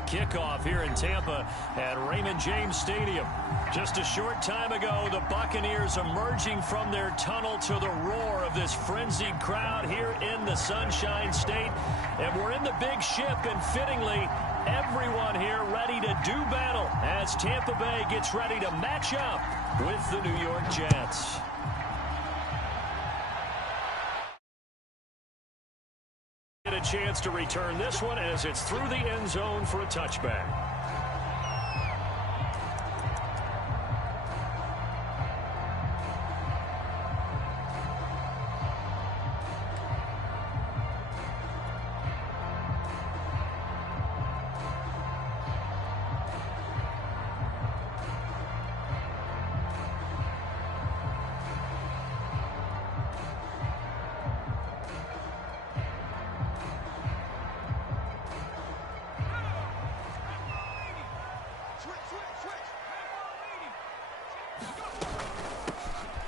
to kickoff here in Tampa at Raymond James Stadium. Just a short time ago, the Buccaneers emerging from their tunnel to the roar of this frenzied crowd here in the Sunshine State. And we're in the big ship, and fittingly, everyone here ready to do battle as Tampa Bay gets ready to match up with the New York Jets. Get a chance to return this one as it's through the end zone for a touchback.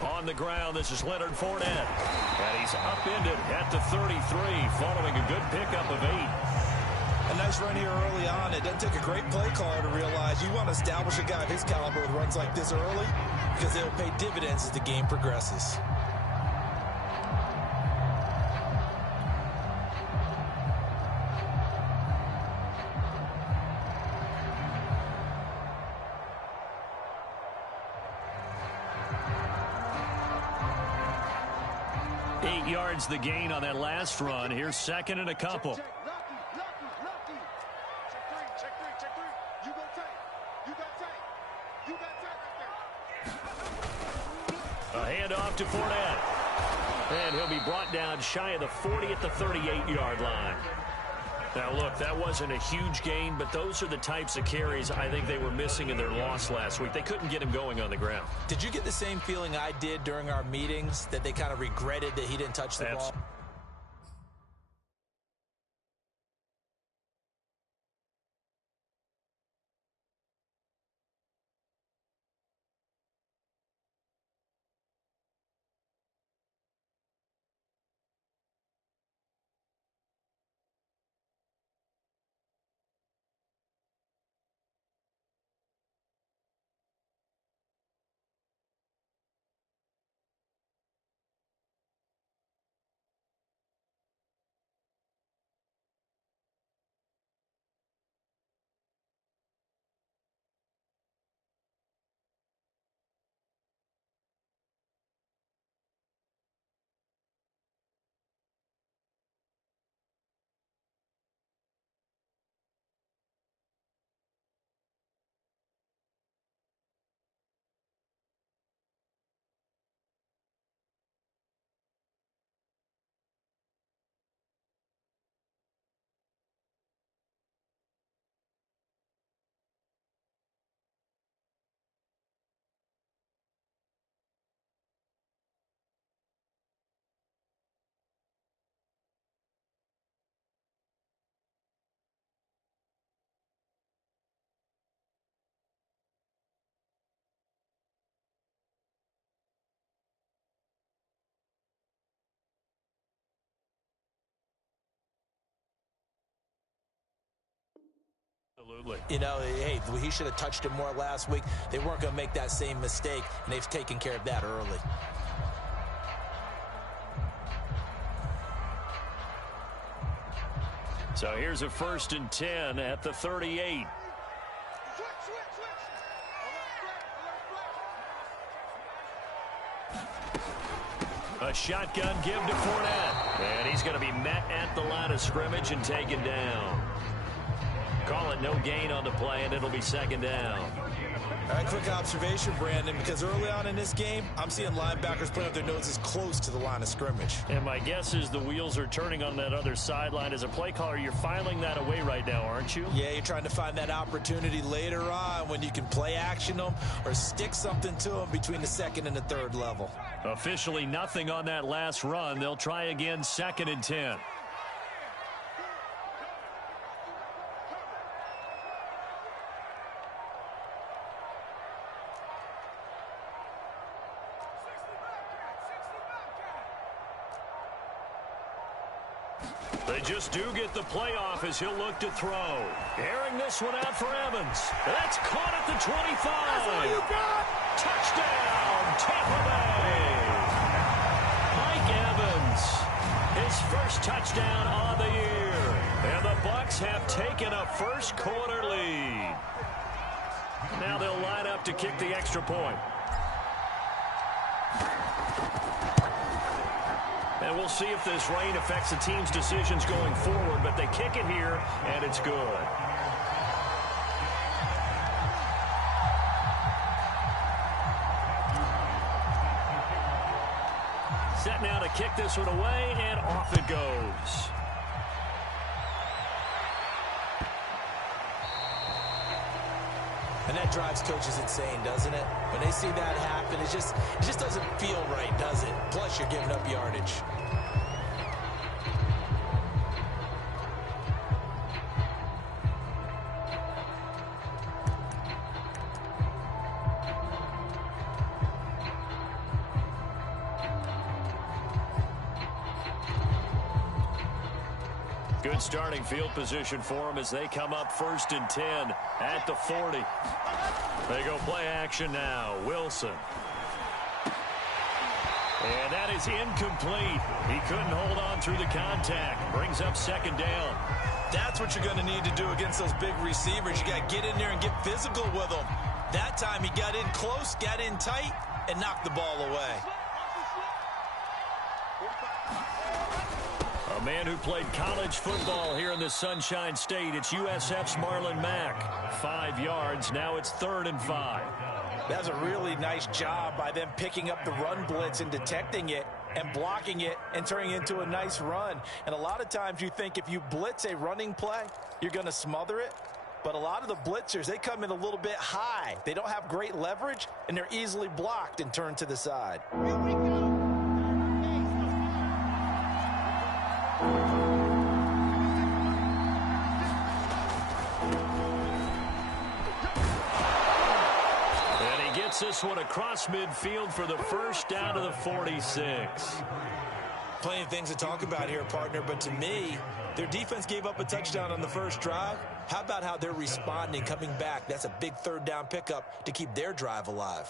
On the ground, this is Leonard Fournette. And he's upended at the 33 following a good pickup of 8. A nice run here early on. It doesn't take a great play caller to realize you want to establish a guy of his caliber with runs like this early because they'll pay dividends as the game progresses. Yards the gain on that last run. Here's second and a couple. Check three. You got tape. You got tape right there. A handoff to Fournette. And he'll be brought down shy of the 40 at the 38-yard line. Now, look, that wasn't a huge gain, but those are the types of carries I think they were missing in their loss last week. They couldn't get him going on the ground. Did you get the same feeling I did during our meetings, that they kind of regretted that he didn't touch the ball? Absolutely. You know, hey, he should have touched him more last week. They weren't going to make that same mistake, and they've taken care of that early. So here's a 1st and 10 at the 38. A shotgun give to Fournette. And he's going to be met at the line of scrimmage and taken down. Call it no gain on the play, and it'll be 2nd down. All right, quick observation, Brandon, because early on in this game, I'm seeing linebackers putting up their noses close to the line of scrimmage. And my guess is the wheels are turning on that other sideline. As a play caller, you're filing that away right now, aren't you? Yeah, you're trying to find that opportunity later on when you can play action them or stick something to them between the 2nd and the 3rd level. Officially nothing on that last run. They'll try again 2nd and 10. They just do get the playoff as he'll look to throw. Airing this one out for Evans. That's caught at the 25. That's all you got. Touchdown, Tampa Bay. Mike Evans, his first touchdown on the year. And the Bucs have taken a first quarter lead. Now they'll line up to kick the extra point. And we'll see if this rain affects the team's decisions going forward, but they kick it here, and it's good. Set now to kick this one away, and off it goes. And that drives coaches insane, doesn't it? When they see that happen, it just doesn't feel right, does it? Plus, you're giving up yardage. Good starting field position for them as they come up 1st and 10 at the 40. They go play action now. Wilson. And that is incomplete. He couldn't hold on through the contact. Brings up 2nd down. That's what you're going to need to do against those big receivers. You got to get in there and get physical with them. That time he got in close, got in tight, and knocked the ball away. A man who played college football here in the Sunshine State. It's USF's Marlon Mack. 5 yards. Now it's 3rd and 5. That was a really nice job by them picking up the run blitz and detecting it and blocking it and turning it into a nice run. And a lot of times you think if you blitz a running play, you're going to smother it. But a lot of the blitzers, they come in a little bit high. They don't have great leverage, and they're easily blocked and turned to the side. Here we go. This one across midfield for the first down to the 46. Plenty of things to talk about here, partner, but to me, their defense gave up a touchdown on the first drive. How about how they're responding, coming back? That's a big 3rd down pickup to keep their drive alive.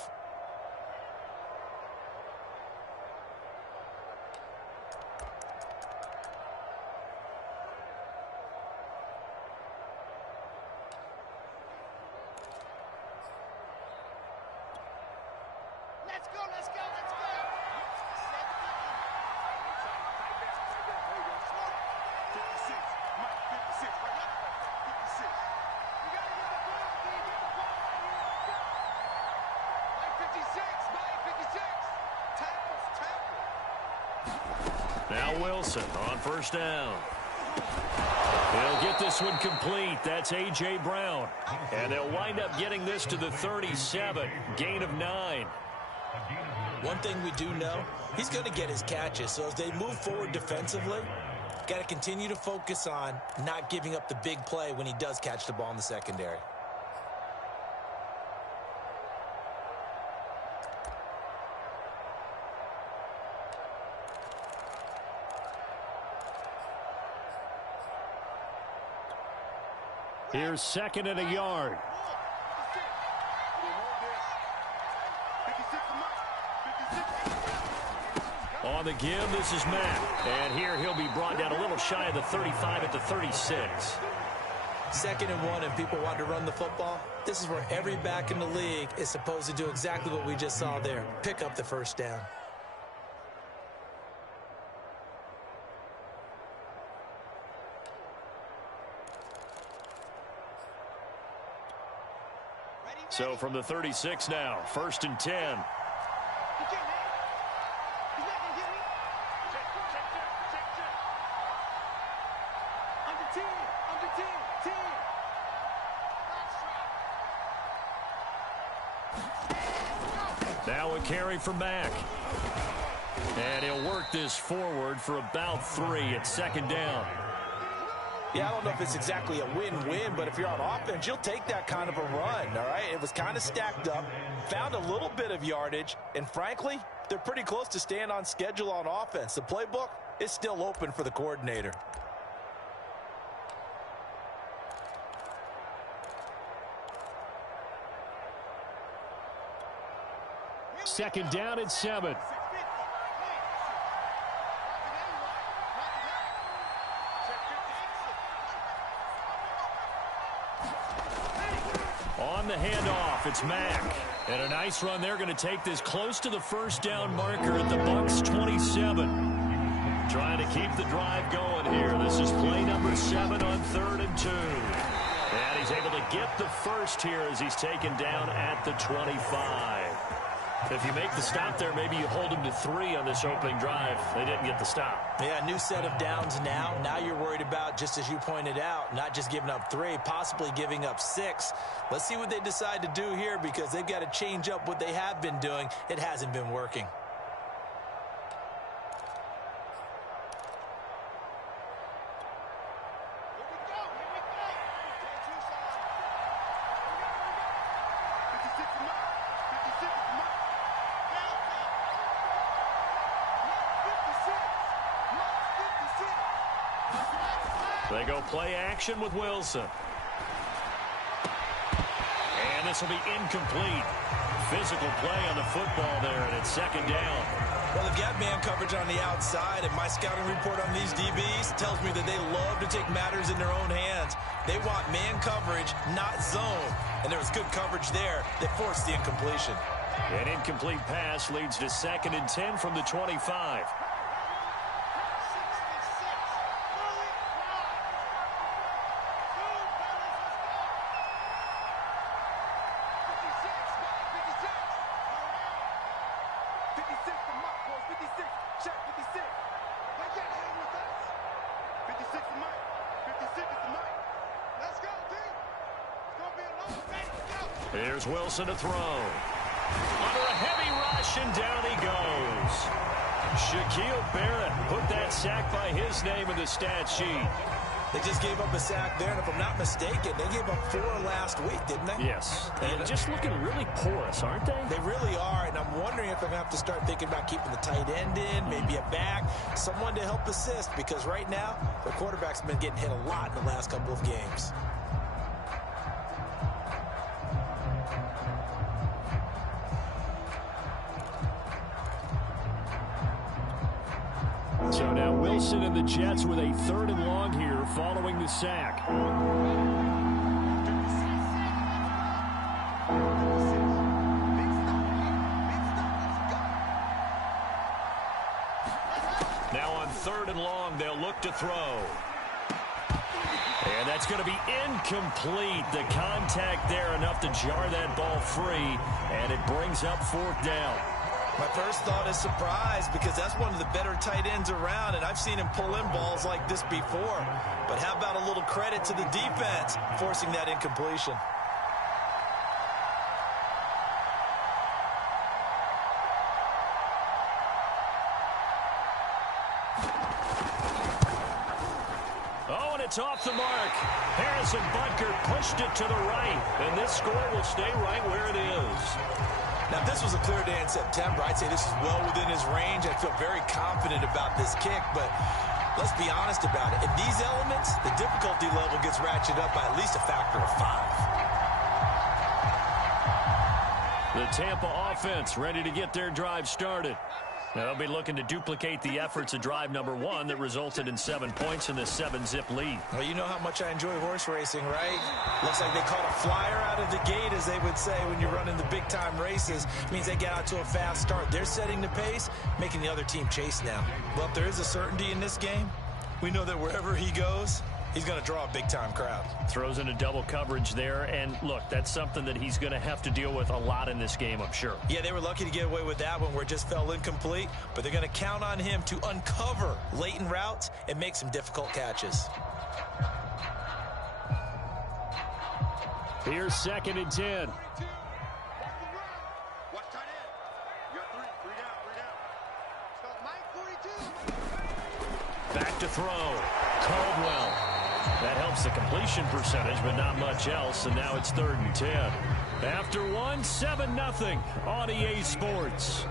Now Wilson on 1st down. They'll get this one complete. That's A.J. Brown. And they'll wind up getting this to the 37. Gain of 9. One thing we do know, he's going to get his catches. So as they move forward defensively, got to continue to focus on not giving up the big play when he does catch the ball in the secondary. Here's 2nd and a yard. On the give, this is Mack. And here he'll be brought down a little shy of the 35 at the 36. 2nd and 1 and people want to run the football. This is where every back in the league is supposed to do exactly what we just saw there. Pick up the 1st down. So from the 36 now, 1st and 10. Now a carry for Mack. And he'll work this forward for about 3 at 2nd down. Yeah, I don't know if it's exactly a win-win, but if you're on offense, you'll take that kind of a run, all right? It was kind of stacked up, found a little bit of yardage, and frankly, they're pretty close to staying on schedule on offense. The playbook is still open for the coordinator. Second down and 7. On the handoff, it's Mack. And a nice run. They're going to take this close to the first down marker at the Bucs 27. Trying to keep the drive going here. This is play number 7 on 3rd and 2. And he's able to get the first here as he's taken down at the 25. If you make the stop there, maybe you hold him to 3 on this opening drive. They didn't get the stop. Yeah, new set of downs now. Now you're worried about, just as you pointed out, not just giving up 3, possibly giving up 6. Let's see what they decide to do here because they've got to change up what they have been doing. It hasn't been working. They go play action with Wilson. And this will be incomplete. Physical play on the football there, and it's second down. Well, they've got man coverage on the outside, and my scouting report on these DBs tells me that they love to take matters in their own hands. They want man coverage, not zone. And there was good coverage there that forced the incompletion. An incomplete pass leads to 2nd and 10 from the 25. Here's Wilson to throw. Under a heavy rush, and down he goes. Shaquille Barrett put that sack by his name in the stat sheet. They just gave up a sack there, and if I'm not mistaken, they gave up 4 last week, didn't they? Yes. And just looking really porous, aren't they? They really are, and I'm wondering if I'm going to have to start thinking about keeping the tight end in, maybe a back, someone to help assist, because right now, the quarterback's been getting hit a lot in the last couple of games. So now Wilson and the Jets with a 3rd and long here following the sack. Now on 3rd and long, they'll look to throw. And that's going to be incomplete. The contact there enough to jar that ball free, and it brings up 4th down. My first thought is surprise because that's one of the better tight ends around, and I've seen him pull in balls like this before. But how about a little credit to the defense forcing that incompletion? Oh, and it's off the mark. Harrison Butker pushed it to the right, and this score will stay right where it is. Now, if this was a clear day in September, I'd say this is well within his range. I feel very confident about this kick, but let's be honest about it. In these elements, the difficulty level gets ratcheted up by at least a factor of 5. The Tampa offense ready to get their drive started. Now, they'll be looking to duplicate the efforts of drive number 1 that resulted in 7 points in the 7-zip lead. Well, you know how much I enjoy horse racing, right? Looks like they caught a flyer out of the gate, as they would say when you're running the big-time races. It means they get out to a fast start. They're setting the pace, making the other team chase now. Well, if there is a certainty in this game, we know that wherever he goes, he's going to draw a big-time crowd. Throws into double coverage there, and look, that's something that he's going to have to deal with a lot in this game, I'm sure. Yeah, they were lucky to get away with that one where it just fell incomplete, but they're going to count on him to uncover latent routes and make some difficult catches. Here's 2nd and 10. Back to throw. Caldwell. That helps the completion percentage, but not much else, and now it's 3rd and 10. After 1, 7-0 on EA Sports.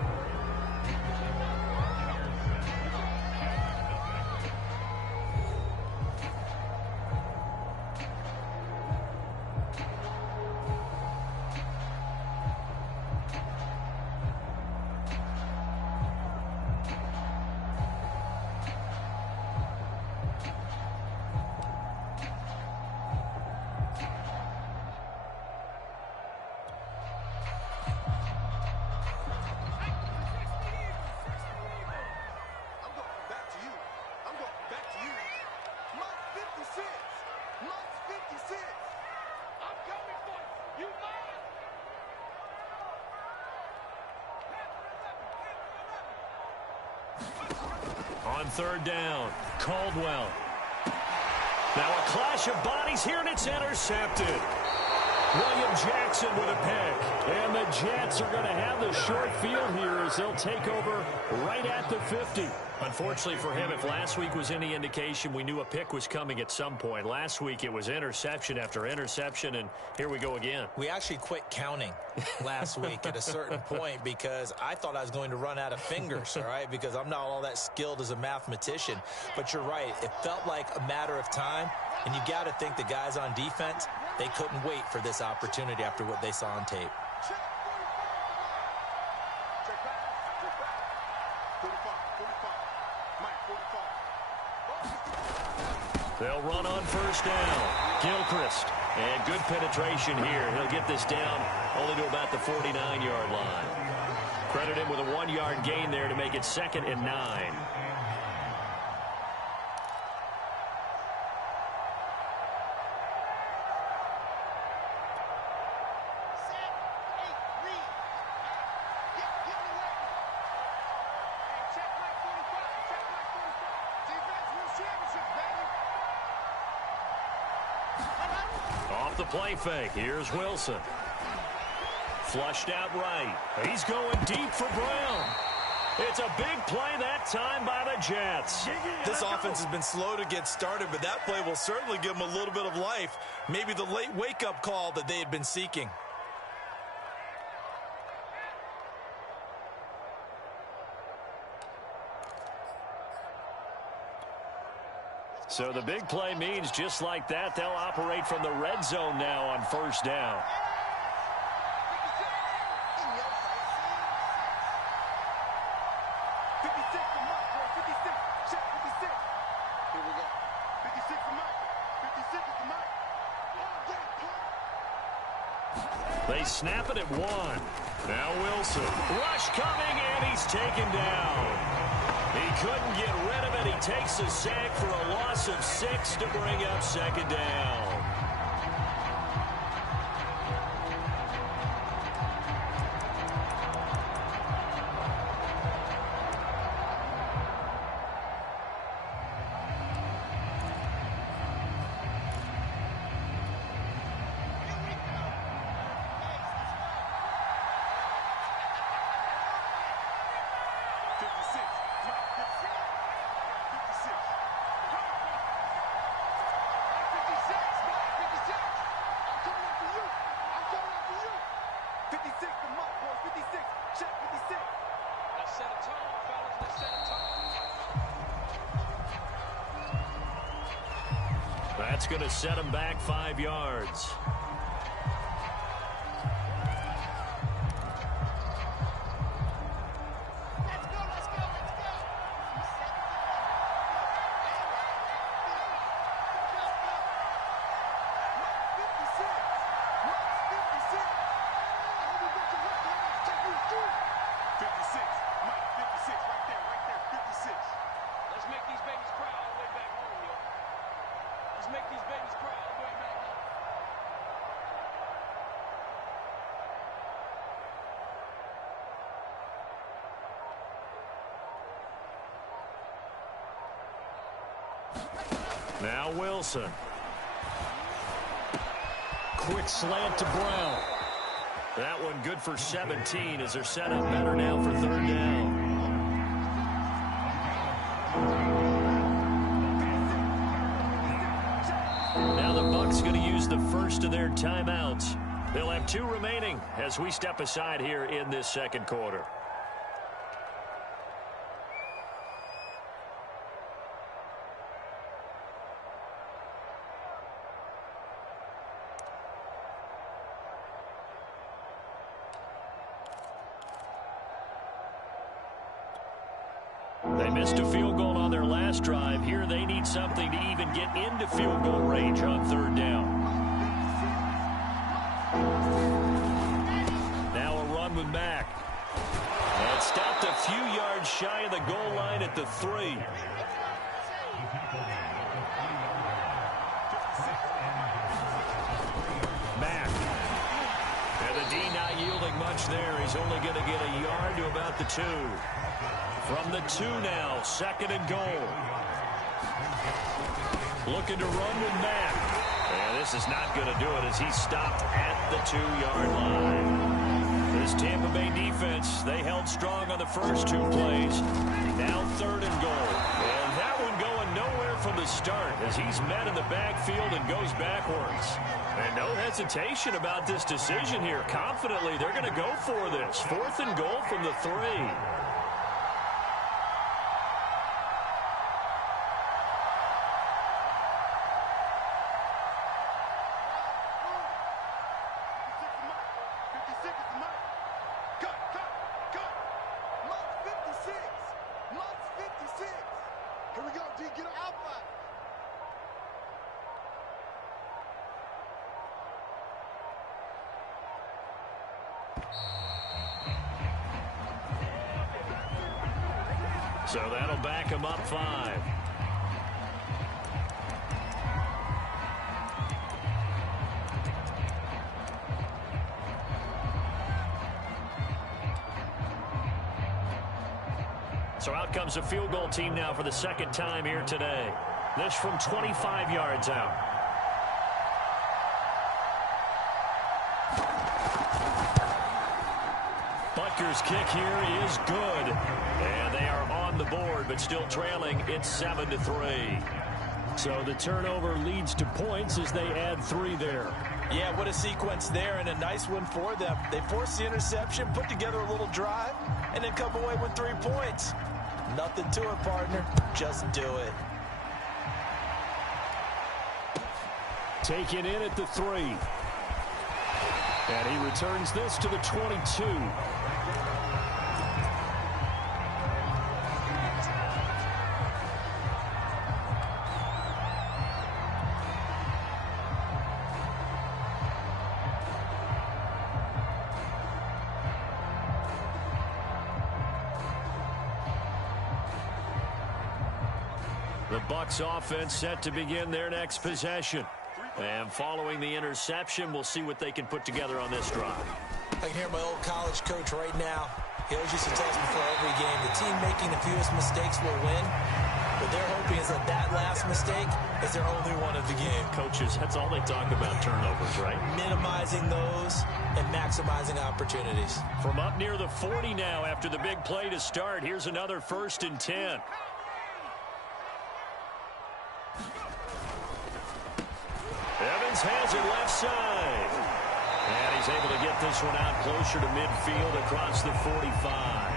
On third down, Caldwell. Now a clash of bodies here, and it's intercepted. William Jackson with a pick. And the Jets are going to have the short field here as they'll take over right at the 50. Unfortunately for him, if last week was any indication, we knew a pick was coming at some point. Last week it was interception after interception, and here we go again. We actually quit counting last week at a certain point because I thought I was going to run out of fingers, all right, because I'm not all that skilled as a mathematician. But you're right. It felt like a matter of time, and you got to think the guys on defense, they couldn't wait for this opportunity after what they saw on tape. They'll run on first down. Gilchrist. And good penetration here. He'll get this down only to about the 49-yard line. Credit him with a 1-yard gain there to make it 2nd and 9. Off the play fake. Here's Wilson. Flushed out right. He's going deep for Brown. It's a big play that time by the Jets. This offense has been slow to get started, but that play will certainly give them a little bit of life. Maybe the late wake-up call that they had been seeking. So the big play means just like that, they'll operate from the red zone now on first down. They snap it at 1. Now Wilson. Rush coming, and he's taken down. He couldn't get rid of it. He takes a sack for a loss of 6 to bring up 2nd down. That's going to set him back 5 yards. Now Wilson. Quick slant to Brown. That one good for 17 as they're set up better now for 3rd down. Now the Bucs going to use the first of their timeouts. They'll have 2 remaining as we step aside here in this 2nd quarter. They missed a field goal on their last drive. Here they need something to even get into field goal range on 3rd down. Now a run with Mack. And stopped a few yards shy of the goal line at the 3. Mack. And the D not yielding much there. He's only going to get a yard to about the 2. From the 2 now, 2nd and goal. Looking to run with Matt. And this is not going to do it as he's stopped at the 2-yard line. This Tampa Bay defense, they held strong on the first 2 plays. Now 3rd and goal. And that one going nowhere from the start as he's met in the backfield and goes backwards. And no hesitation about this decision here. Confidently, they're going to go for this. 4th and goal from the 3. So that'll back him up 5. So out comes a field goal team now for the 2nd time here today. This from 25 yards out. Butker's kick here is good. And they are on the board, but still trailing. It's 7-3. So the turnover leads to points as they add 3 there. Yeah, what a sequence there, and a nice one for them. They forced the interception, put together a little drive, and then come away with 3 points. Nothing to it, partner. Just do it. Taken in at the 3. And he returns this to the 22. The Bucs offense set to begin their next possession. And following the interception, we'll see what they can put together on this drive. I can hear my old college coach right now. He always used to tell us before every game, the team making the fewest mistakes will win. What they're hoping is that that last mistake is their only one of the game. Coaches, that's all they talk about, turnovers, right? Minimizing those and maximizing opportunities. From up near the 40 now after the big play to start, here's another 1st and 10. Evans has it left side. And he's able to get this one out closer to midfield across the 45.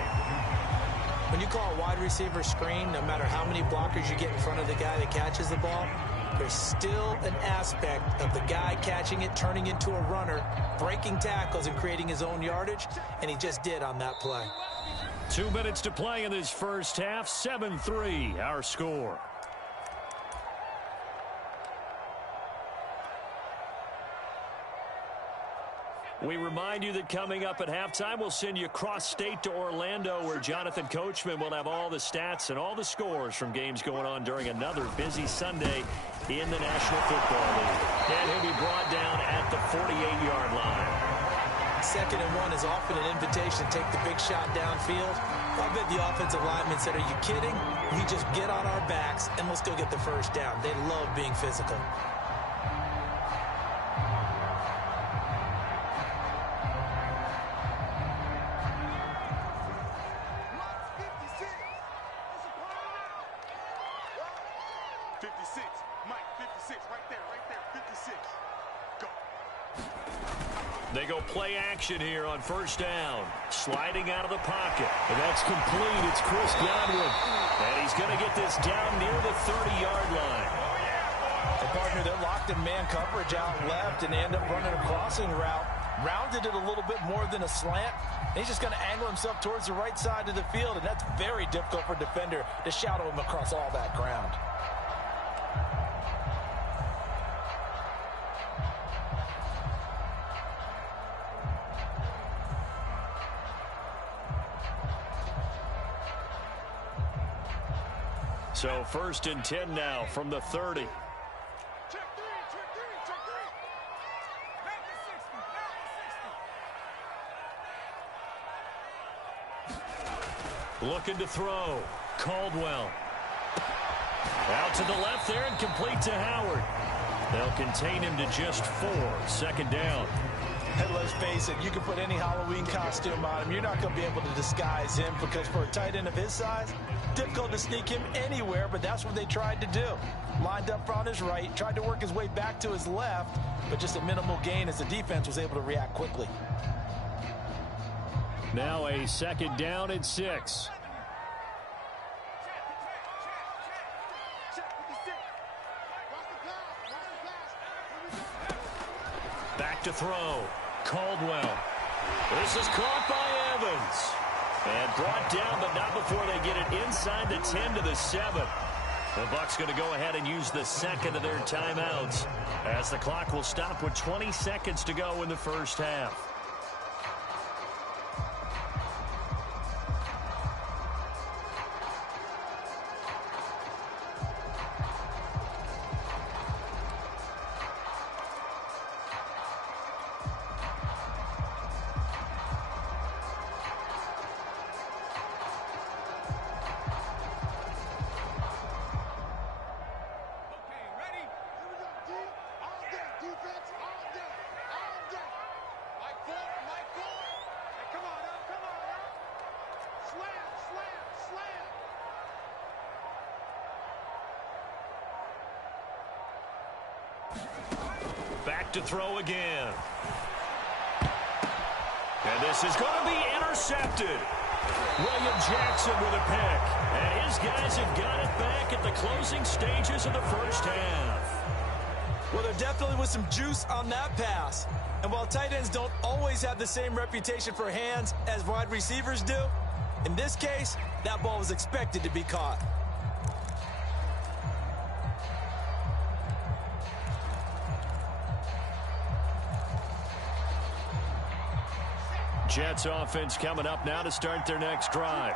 When you call a wide receiver screen, no matter how many blockers you get in front of the guy that catches the ball, there's still an aspect of the guy catching it, turning into a runner, breaking tackles and creating his own yardage, and he just did on that play. 2 minutes to play in this first half. 7-3, our score. We remind you that coming up at halftime, we'll send you cross-state to Orlando, where Jonathan Coachman will have all the stats and all the scores from games going on during another busy Sunday in the National Football League. And he'll be brought down at the 48-yard line. 2nd and 1 is often an invitation to take the big shot downfield. I bet the offensive lineman said, "Are you kidding? We just get on our backs and let's go get the first down." They love being physical. They go play action here on 1st down. Sliding out of the pocket. And that's complete. It's Chris Godwin. And he's going to get this down near the 30-yard line. The partner, they're locked in man coverage out left, and they end up running a crossing route. Rounded it a little bit more than a slant. And he's just going to angle himself towards the right side of the field, and that's very difficult for a defender to shadow him across all that ground. So 1st and 10 now from the 30. Looking to throw. Caldwell. Out to the left there and complete to Howard. They'll contain him to just 4. Second down. And let's face it, you can put any Halloween costume on him. You're not going to be able to disguise him because for a tight end of his size, difficult to sneak him anywhere, but that's what they tried to do. Lined up on his right, tried to work his way back to his left, but just a minimal gain as the defense was able to react quickly. Now a second down and 6. Back to throw. Caldwell. This is caught by Evans. And brought down, but not before they get it inside the 10 to the 7. The Bucs going to go ahead and use the second of their timeouts as the clock will stop with 20 seconds to go in the first half. Back to throw again. And this is going to be intercepted. William Jackson with a pick. And his guys have got it back at the closing stages of the first half. Well, there definitely was some juice on that pass. And while tight ends don't always have the same reputation for hands as wide receivers do, in this case, that ball was expected to be caught. Jets offense coming up now to start their next drive.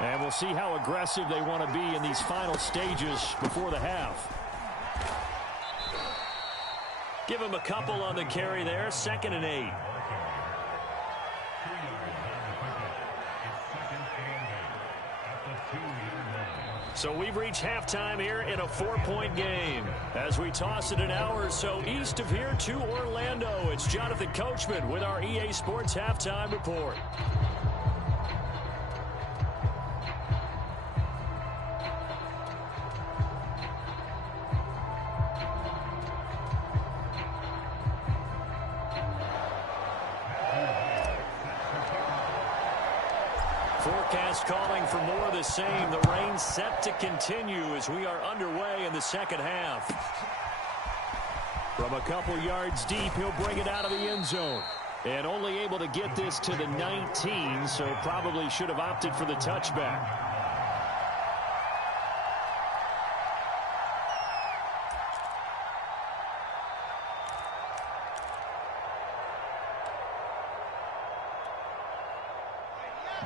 And we'll see how aggressive they want to be in these final stages before the half. Give him a couple on the carry there. 2nd and 8. So we've reached halftime here in a 4-point game. As we toss it an hour or so east of here to Orlando, it's Jonathan Coachman with our EA Sports Halftime Report. Forecast calling for more of the same. The rain set to continue as we are underway in the second half. From a couple yards deep, he'll bring it out of the end zone. And only able to get this to the 19, so probably should have opted for the touchback.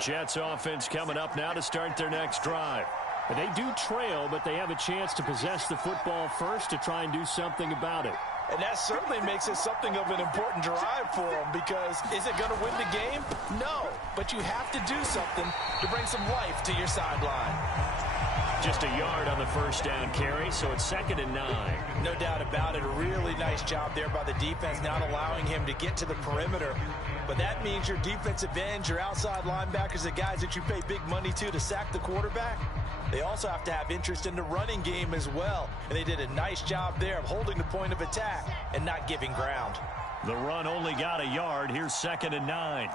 Jets offense coming up now to start their next drive. And they do trail, but they have a chance to possess the football first to try and do something about it. And that certainly makes it something of an important drive for them, because is it going to win the game? No, but you have to do something to bring some life to your sideline. Just a yard on the first down carry, so it's 2nd and 9. No doubt about it. A really nice job there by the defense, not allowing him to get to the perimeter. But that means your defensive ends, your outside linebackers, the guys that you pay big money to sack the quarterback, they also have to have interest in the running game as well. And they did a nice job there of holding the point of attack and not giving ground. The run only got a yard. Here's 2nd and 9.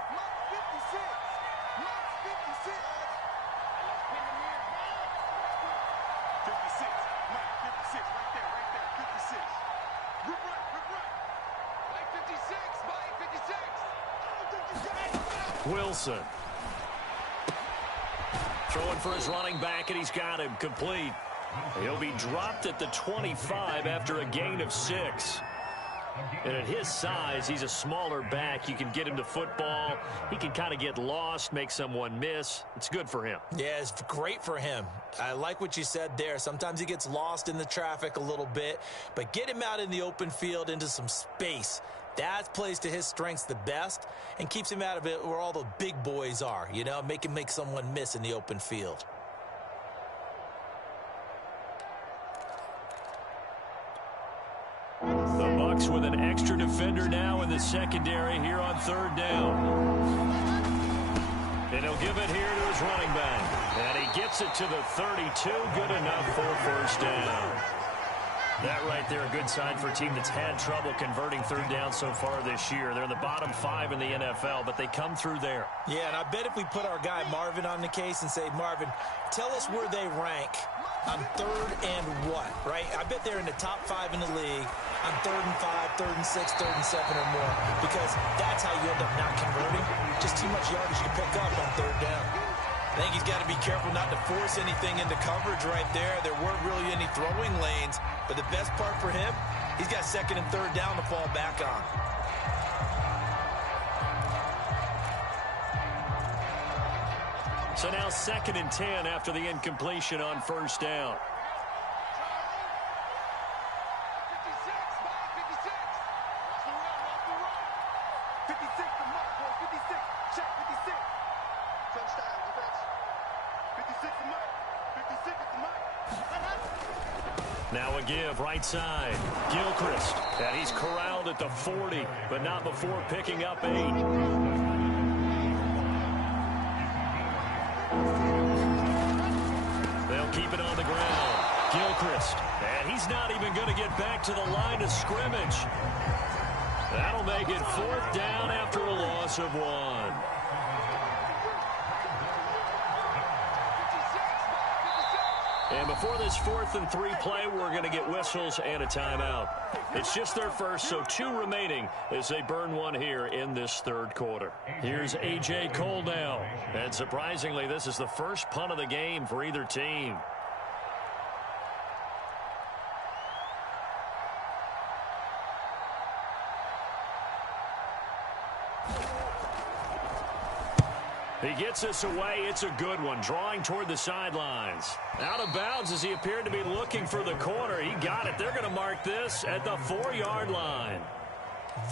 Wilson. Throwing for his running back, and he's got him complete. He'll be dropped at the 25 after a gain of 6. And at his size, he's a smaller back. You can get him to football. He can kind of get lost, make someone miss. It's good for him. Yeah, it's great for him. I like what you said there. Sometimes he gets lost in the traffic a little bit, but get him out in the open field into some space. That plays to his strengths the best and keeps him out of it where all the big boys are, you know, make someone miss in the open field. The Bucs with an extra defender now in the secondary here on third down. And he'll give it here to his running back. And he gets it to the 32. Good enough for first down. That right there, a good sign for a team that's had trouble converting third down so far this year. They're in the bottom 5 in the NFL, but they come through there. Yeah, and I bet if we put our guy Marvin on the case and say, Marvin, tell us where they rank on third and what, right? I bet they're in the top 5 in the league on 3rd and 5, 3rd and 6, 3rd and 7 or more, because that's how you end up not converting. Just too much yardage to pick up on third down. I think he's got to be careful not to force anything into coverage right there. There weren't really any throwing lanes, but the best part for him, he's got 2nd and 3rd down to fall back on. So now 2nd and 10 after the incompletion on first down. Now a give right side. Gilchrist. And he's corralled at the 40, but not before picking up 8. They'll keep it on the ground. Gilchrist. And he's not even going to get back to the line of scrimmage. That'll make it 4th down after a loss of 1. And before this 4th and 3 play, we're going to get whistles and a timeout. It's just their first, so 2 remaining as they burn 1 here in this 3rd quarter. Here's A.J. Cole now. And surprisingly, this is the first punt of the game for either team. He gets this away. It's a good one. Drawing toward the sidelines. Out of bounds as he appeared to be looking for the corner. He got it. They're going to mark this at the 4-yard line.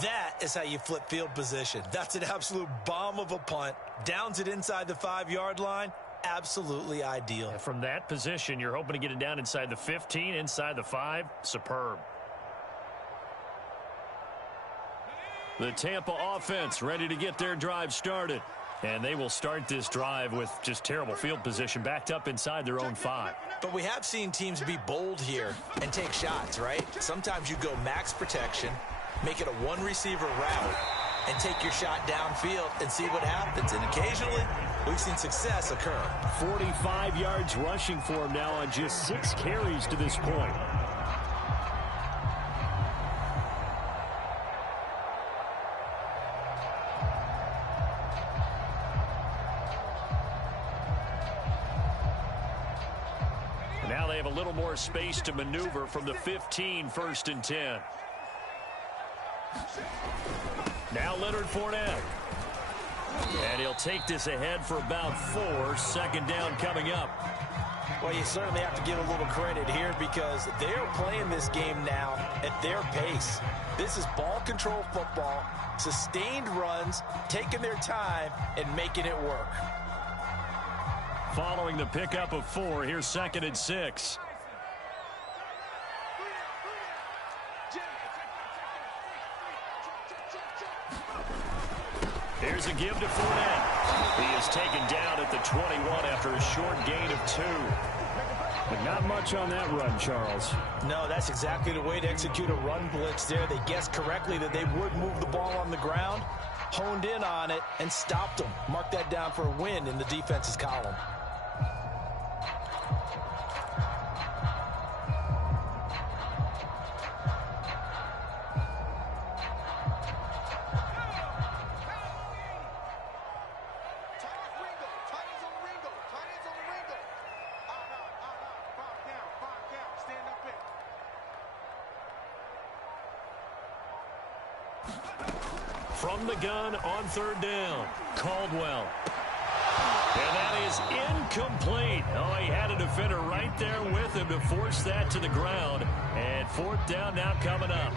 That is how you flip field position. That's an absolute bomb of a punt. Downs it inside the 5-yard line. Absolutely ideal. And from that position, you're hoping to get it down inside the 15, inside the 5. Superb. The Tampa offense ready to get their drive started. And they will start this drive with just terrible field position backed up inside their own 5. But we have seen teams be bold here and take shots, right? Sometimes you go max protection, make it a 1-receiver route, and take your shot downfield and see what happens. And occasionally, we've seen success occur. 45 yards rushing for him now on just 6 carries to this point. Now they have a little more space to maneuver from the 15, 1st and 10. Now Leonard Fournette. And he'll take this ahead for about 4. 2nd down coming up. Well, you certainly have to give a little credit here because they're playing this game now at their pace. This is ball control football, sustained runs, taking their time, and making it work. Following the pickup of 4, here's 2nd and 6. Here's a give to Fournette. He is taken down at the 21 after a short gain of 2. But not much on that run, Charles. No, that's exactly the way to execute a run blitz there. They guessed correctly that they would move the ball on the ground, honed in on it, and stopped them. Mark that down for a win in the defense's column. From the gun on 3rd down, Caldwell. And that is incomplete. Oh, he had a defender right there with him to force that to the ground. And 4th down now coming up.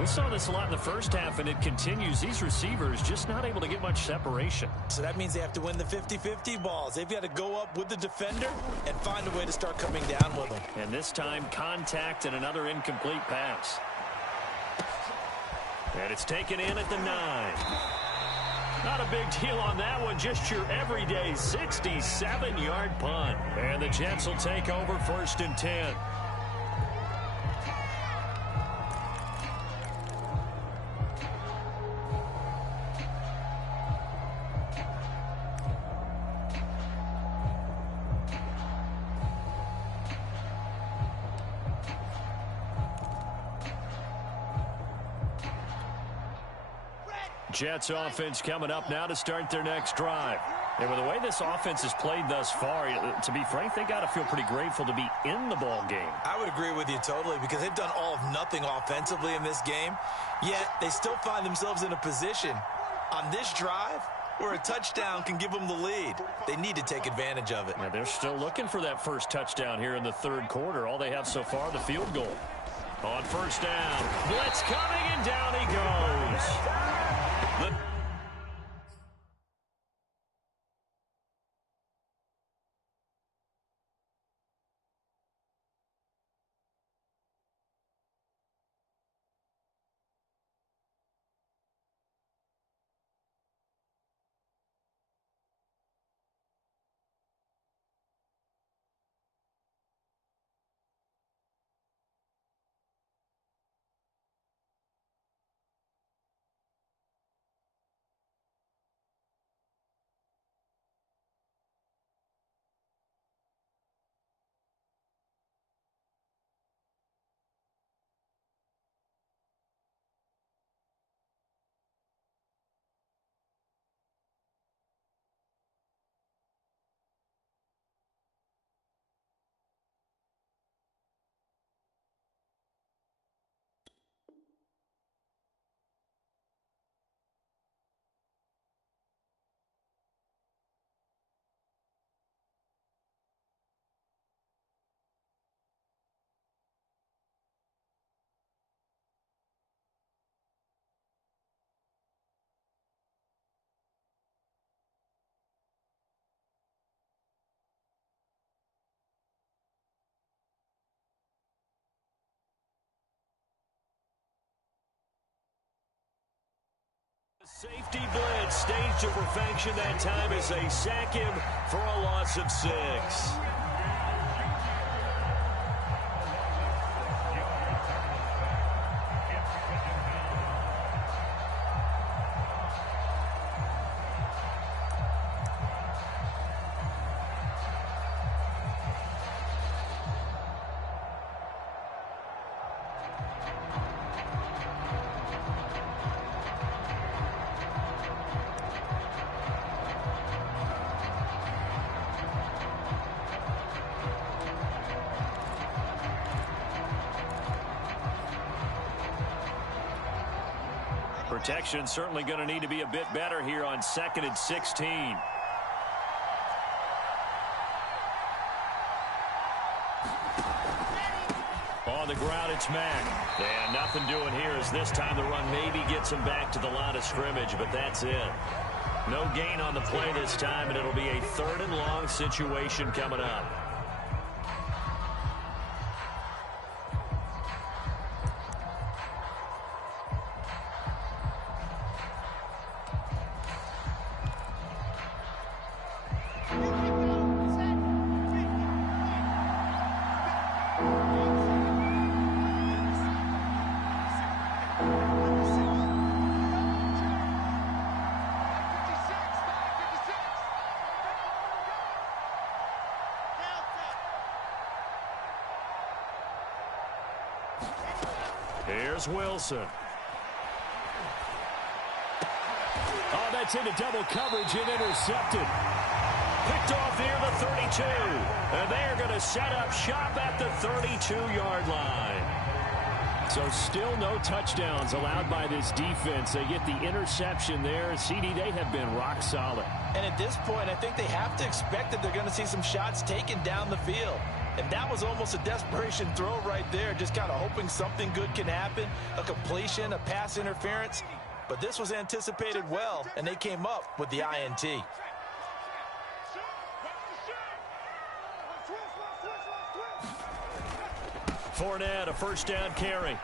We saw this a lot in the first half, and it continues. These receivers just not able to get much separation. So that means they have to win the 50-50 balls. They've got to go up with the defender and find a way to start coming down with them. And this time, contact and another incomplete pass. And it's taken in at the 9. Not a big deal on that one. Just your everyday 67-yard punt. And the Jets will take over 1st and 10. Jets offense coming up now to start their next drive. And with the way this offense has played thus far, to be frank, they got to feel pretty grateful to be in the ball game. I would agree with you totally, because they've done all of nothing offensively in this game, yet they still find themselves in a position on this drive where a touchdown can give them the lead. They need to take advantage of it. Now they're still looking for that first touchdown here in the 3rd quarter. All they have so far, the field goal. On 1st down, blitz coming, and down he goes. Safety blitz staged to perfection that time as they sack him for a loss of 6. Protection certainly going to need to be a bit better here on 2nd and 16. On the ground, it's Mack. And nothing doing here as this time the run maybe gets him back to the line of scrimmage, but that's it. No gain on the play this time, and it'll be a 3rd and long situation coming up. Here's Wilson. Oh, that's into double coverage and intercepted. Picked off near the 32. And they are going to set up shop at the 32-yard line. So still no touchdowns allowed by this defense. They get the interception there. CD, they have been rock solid. And at this point, I think they have to expect that they're going to see some shots taken down the field. And that was almost a desperation throw right there, just kind of hoping something good can happen, a completion, a pass interference. But this was anticipated well, and they came up with the INT. Fournette, a first down carry.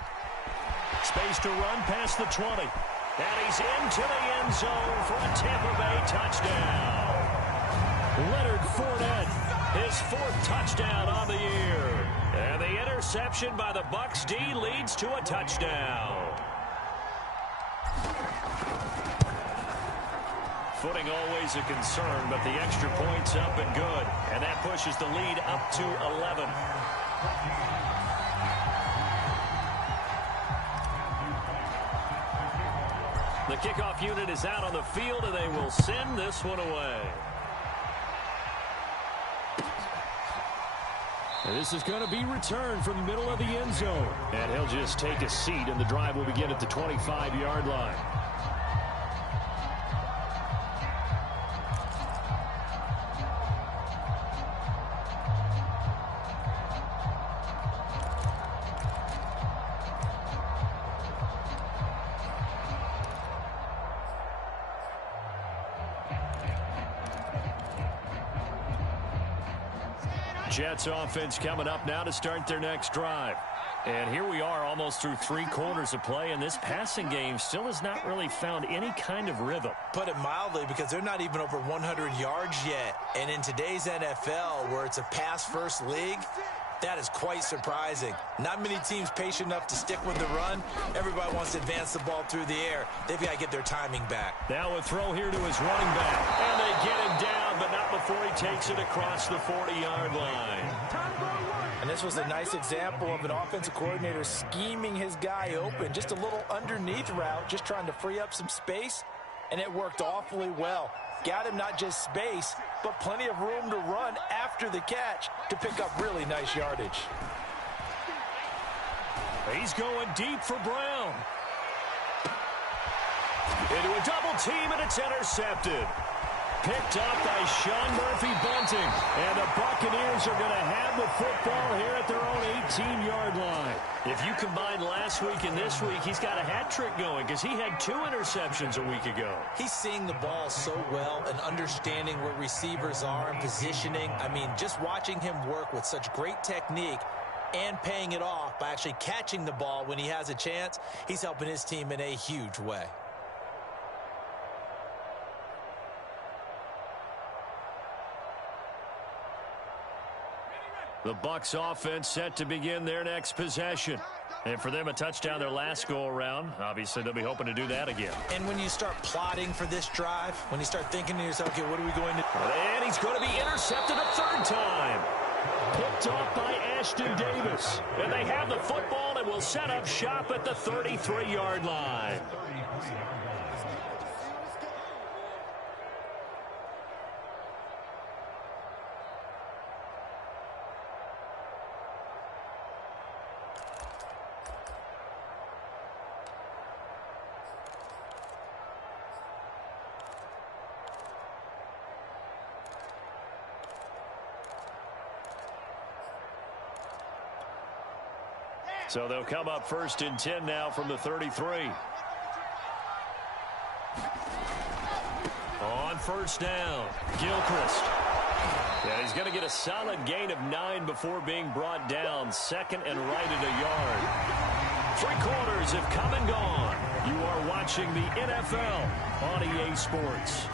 Space to run past the 20. And he's into the end zone for a Tampa Bay touchdown. Leonard Fournette, his 4th touchdown on the year. And the interception by the Bucs D leads to a touchdown. Footing always a concern, but the extra point's up and good. And that pushes the lead up to 11. The kickoff unit is out on the field, and they will send this one away. And this is going to be returned from the middle of the end zone. And he'll just take a seat, and the drive will begin at the 25-yard line. Jets offense coming up now to start their next drive. And here we are almost through 3 quarters of play, and this passing game still has not really found any kind of rhythm. Put it mildly, because they're not even over 100 yards yet. And in today's NFL, where it's a pass-first league, that is quite surprising. Not many teams patient enough to stick with the run. Everybody wants to advance the ball through the air. They've got to get their timing back. Now a throw here to his running back. And they get him down, but not before he takes it across the 40-yard line. And this was a nice example of an offensive coordinator scheming his guy open. Just a little underneath route, just trying to free up some space. And it worked awfully well. Got him not just space, but plenty of room to run after the catch to pick up really nice yardage. He's going deep for Brown. Into a double team, and it's intercepted. Picked up by Sean Murphy-Bunting. And the Buccaneers are going to have the football here at their own 18-yard line. If you combine last week and this week, he's got a hat trick going because he had 2 interceptions a week ago. He's seeing the ball so well and understanding where receivers are and positioning. I mean, just watching him work with such great technique and paying it off by actually catching the ball when he has a chance, he's helping his team in a huge way. The Bucs offense set to begin their next possession. And for them, a touchdown their last go-around. Obviously, they'll be hoping to do that again. And when you start plotting for this drive, when you start thinking to yourself, okay, what are we going to do? And he's going to be intercepted a 3rd time. Picked off by Ashton Davis. And they have the football and will set up shop at the 33-yard line. So they'll come up 1st and 10 now from the 33. On 1st down, Gilchrist. Yeah, he's going to get a solid gain of 9 before being brought down. 2nd and right at a yard. 3 quarters have come and gone. You are watching the NFL on EA Sports.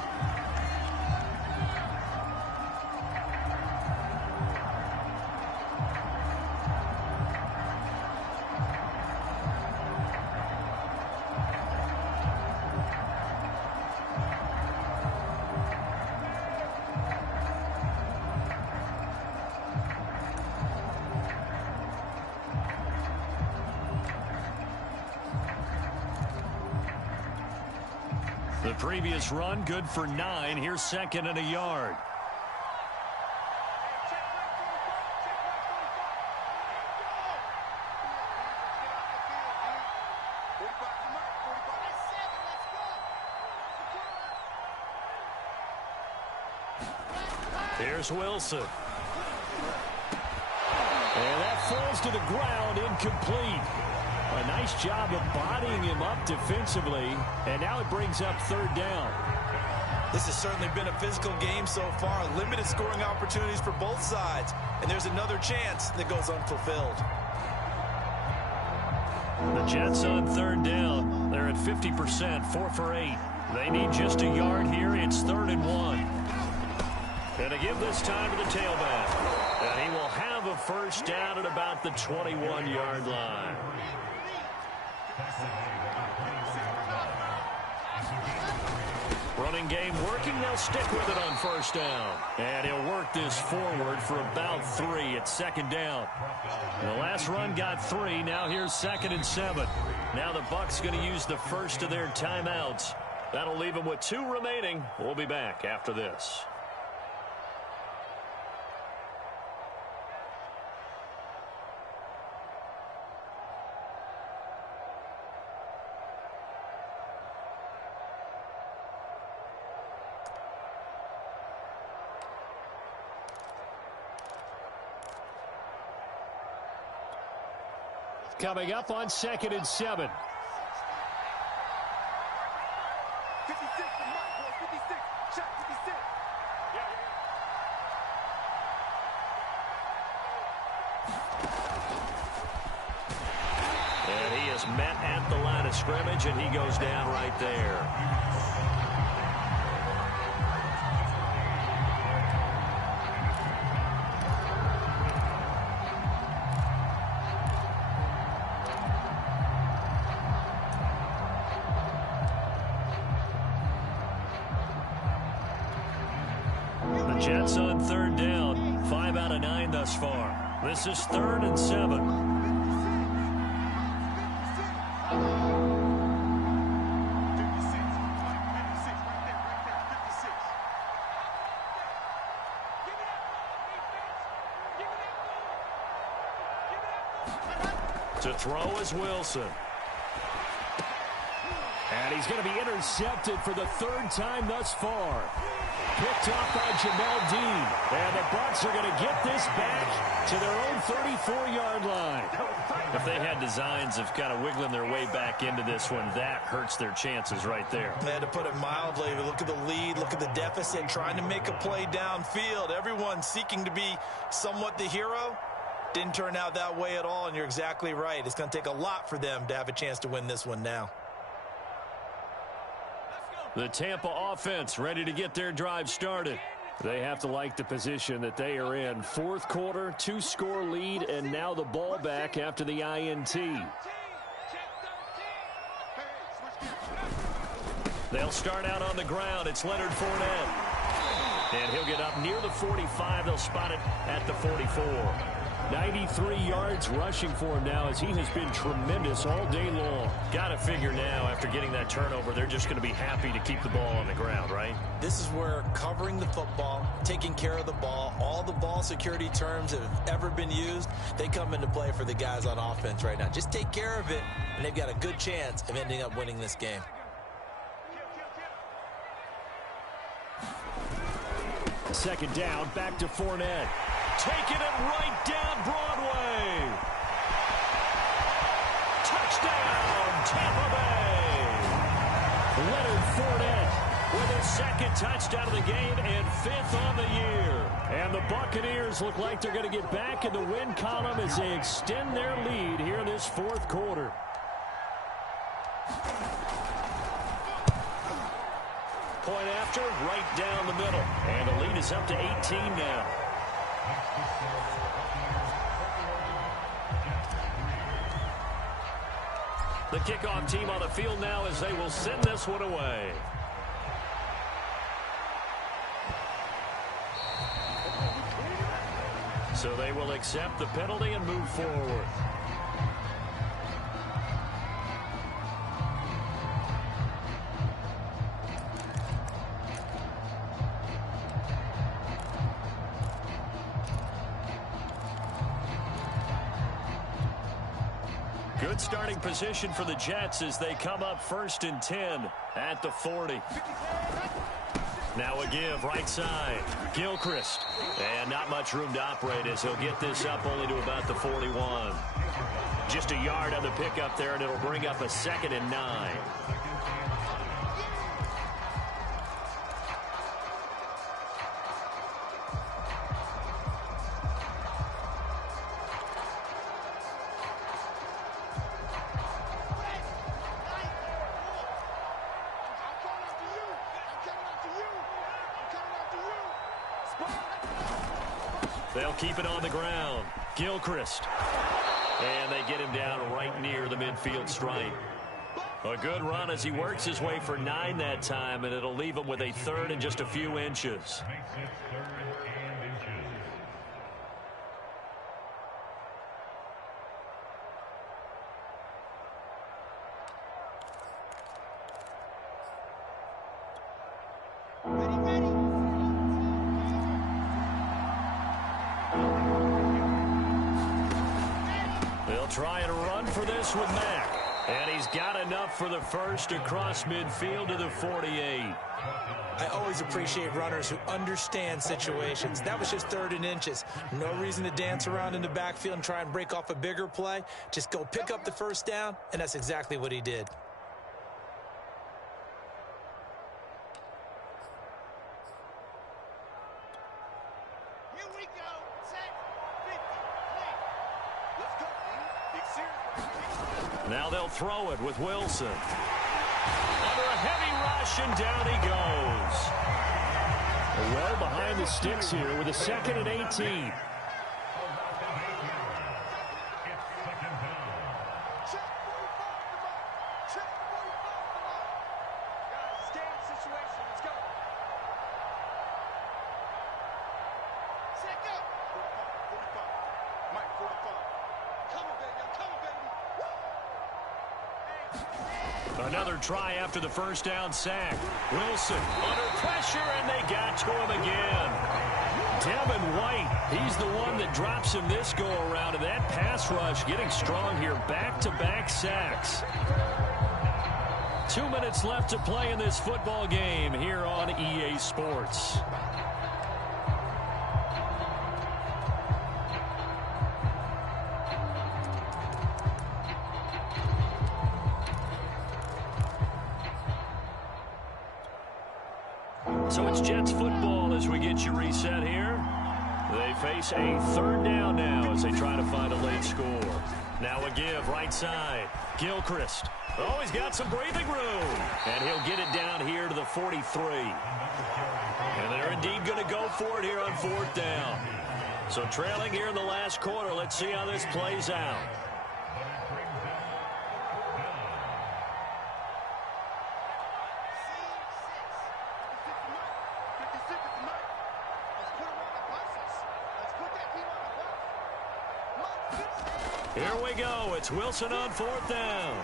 The previous run, good for 9. Here's 2nd and a yard. Here's Wilson. And that falls to the ground, incomplete. A nice job of bodying him up defensively, and now it brings up third down. This has certainly been a physical game so far. Limited scoring opportunities for both sides, and there's another chance that goes unfulfilled. The Jets on third down. They're at 50%, 4 for 8. They need just a yard here. It's 3rd and 1. And to give this time to the tailback. And he will have a first down at about the 21-yard line. Running game working. They'll stick with it on first down. And he'll work this forward for about 3 at 2nd down. The last run got 3. Now here's 2nd and 7. Now the Bucs going to use the first of their timeouts. That'll leave them with 2 remaining. We'll be back after this. Coming up on 2nd and 7. 56, shot 56. And he is met at the line of scrimmage, and he goes down right there. Jets on third down. 5 out of 9 thus far. This is 3rd and 7. To throw is Wilson. And he's going to be intercepted for the 3rd time thus far. Picked off by Jamel Dean. And the Bucs are going to get this back to their own 34-yard line. If they had designs of kind of wiggling their way back into this one, that hurts their chances right there. They had to put it mildly. Look at the lead. Look at the deficit. Trying to make a play downfield. Everyone seeking to be somewhat the hero. Didn't turn out that way at all, and you're exactly right. It's going to take a lot for them to have a chance to win this one now. The Tampa offense ready to get their drive started. They have to like the position that they are in. 4th quarter, 2-score lead, and now the ball back after the INT. They'll start out on the ground. It's Leonard Fournette. And he'll get up near the 45. They'll spot it at the 44. 93 yards rushing for him now as he has been tremendous all day long. Got to figure now after getting that turnover, they're just going to be happy to keep the ball on the ground, right? This is where covering the football, taking care of the ball, all the ball security terms that have ever been used, they come into play for the guys on offense right now. Just take care of it, and they've got a good chance of ending up winning this game. Second down, back to Fournette. Taking it right down Broadway. Touchdown, Tampa Bay. Leonard Fournette with his 2nd touchdown of the game and 5th on the year. And the Buccaneers look like they're going to get back in the win column as they extend their lead here in this 4th quarter. Point after, right down the middle. And the lead is up to 18 now. The kickoff team on the field now as they will send this one away. So they will accept the penalty and move forward. Good starting position for the Jets as they come up 1st and 10 at the 40. Now a give, right side. Gilchrist. And not much room to operate as he'll get this up only to about the 41. Just a yard on the pickup there, and it'll bring up a 2nd and 9. They'll keep it on the ground. Gilchrist. And they get him down right near the midfield stripe. A good run as he works his way for 9 that time, and it'll leave him with a 3rd and just a few inches. Try and run for this with Mack. And he's got enough for the first across midfield to the 48. I always appreciate runners who understand situations. That was just 3rd and inches. No reason to dance around in the backfield and try and break off a bigger play. Just go pick up the first down, and that's exactly what he did. Now they'll throw it with Wilson. Under a heavy rush, and down he goes. Well behind the sticks here with a 2nd and 18. Another try after the first down sack. Wilson under pressure, and they got to him again. Devin White, he's the one that drops him this go-around, and that pass rush getting strong here. Back-to-back sacks. 2 minutes left to play in this football game here on EA Sports. So it's Jets football as we get you reset here. They face a 3rd down now as they try to find a late score. Now a give, right side. Gilchrist. Oh, he's got some breathing room. And he'll get it down here to the 43. And they're indeed going to go for it here on 4th down. So trailing here in the last quarter. Let's see how this plays out. Here we go. It's Wilson on 4th down.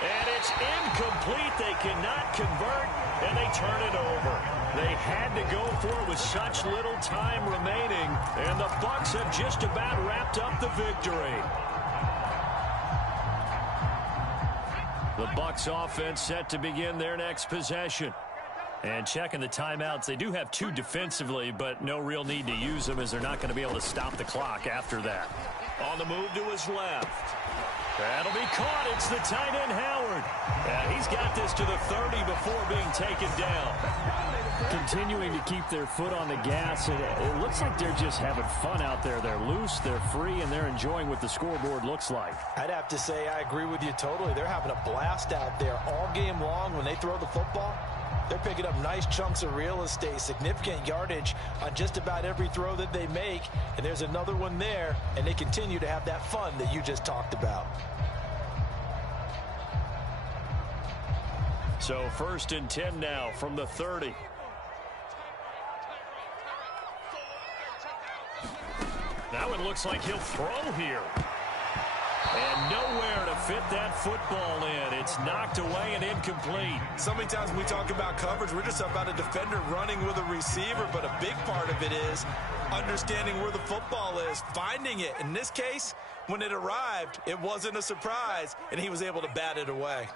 And it's incomplete. They cannot convert, and they turn it over. They had to go for it with such little time remaining, and the Bucs have just about wrapped up the victory. The Bucs offense set to begin their next possession. And checking the timeouts, they do have 2 defensively, but no real need to use them as they're not going to be able to stop the clock after that. On the move to his left. That'll be caught. It's the tight end, Howard. And he's got this to the 30 before being taken down. Continuing to keep their foot on the gas. It looks like they're just having fun out there. They're loose, they're free, and they're enjoying what the scoreboard looks like. I'd have to say I agree with you totally. They're having a blast out there all game long when they throw the football. They're picking up nice chunks of real estate, significant yardage on just about every throw that they make. And there's another one there, and they continue to have that fun that you just talked about. So 1st and 10 now from the 30. Now it looks like he'll throw here. And nowhere to fit that football in. It's knocked away and incomplete. So many times when we talk about coverage, we're just about a defender running with a receiver, but a big part of it is understanding where the football is, finding it. In this case, when it arrived, it wasn't a surprise, and he was able to bat it away.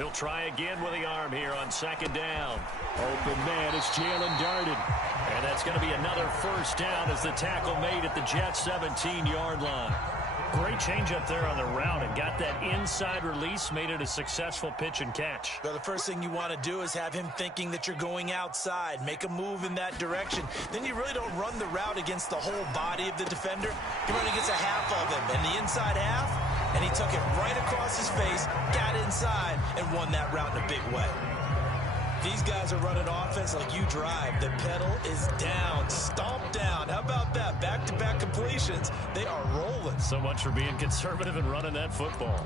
He'll try again with the arm here on second down. Open man is Jalen Darden. And that's going to be another first down as the tackle made at the Jets' 17-yard line. Great change up there on the route and got that inside release, made it a successful pitch and catch. Well, the first thing you want to do is have him thinking that you're going outside, make a move in that direction. Then you really don't run the route against the whole body of the defender. You run against a half of him, and the inside half, and he took it right across his face, got inside, and won that route in a big way. These guys are running offense like you drive. The pedal is down, stomped down. How about that? Back-to-back completions. They are rolling. So much for being conservative and running that football.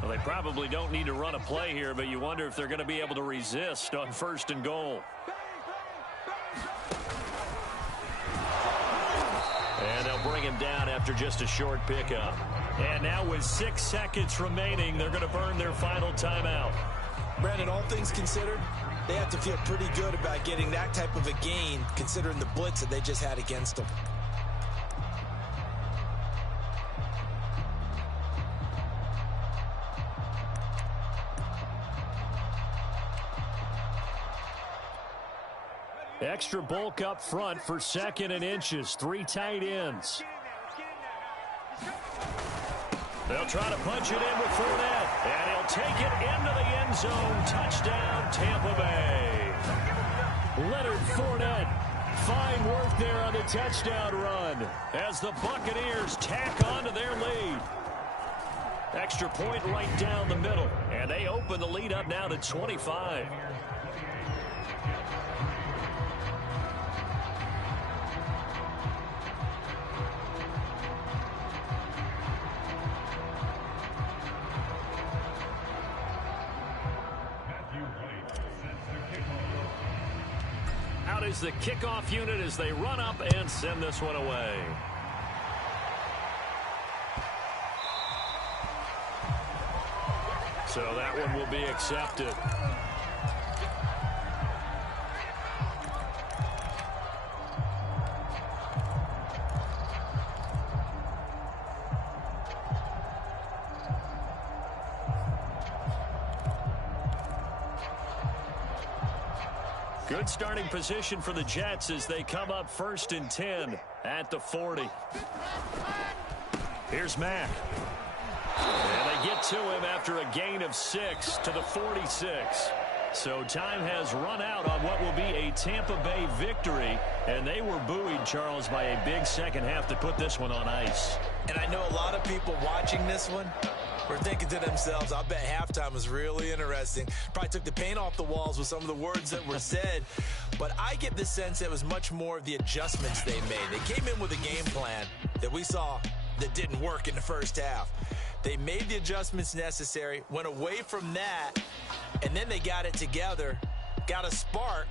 Well, they probably don't need to run a play here, but you wonder if they're going to be able to resist on first and goal. And they'll bring him down after just a short pickup. And now with 6 seconds remaining, they're going to burn their final timeout. Brandon, all things considered, they have to feel pretty good about getting that type of a gain, considering the blitz that they just had against them. Extra bulk up front for 2nd and inches. 3 tight ends. They'll try to punch it in with Fournette. And he'll take it into the end zone. Touchdown, Tampa Bay. Leonard Fournette. Fine work there on the touchdown run as the Buccaneers tack on to their lead. Extra point right down the middle. And they open the lead up now to 25. Out is the kickoff unit as they run up and send this one away. So that one will be accepted. Good starting position for the Jets as they come up 1st and 10 at the 40. Here's Mack. And they get to him after a gain of 6 to the 46. So time has run out on what will be a Tampa Bay victory. And they were buoyed, Charles, by a big second half to put this one on ice. And I know a lot of people watching this one were thinking to themselves, I bet halftime was really interesting. Probably took the paint off the walls with some of the words that were said. But I get the sense that it was much more of the adjustments they made. They came in with a game plan that we saw that didn't work in the first half. They made the adjustments necessary, went away from that, and then they got it together, got a spark,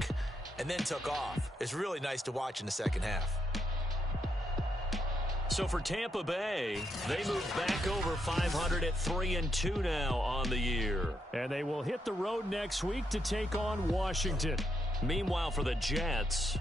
and then took off. It's really nice to watch in the second half. So for Tampa Bay, they move back over 500 at 3-2 now on the year. And they will hit the road next week to take on Washington. Meanwhile, for the Jets...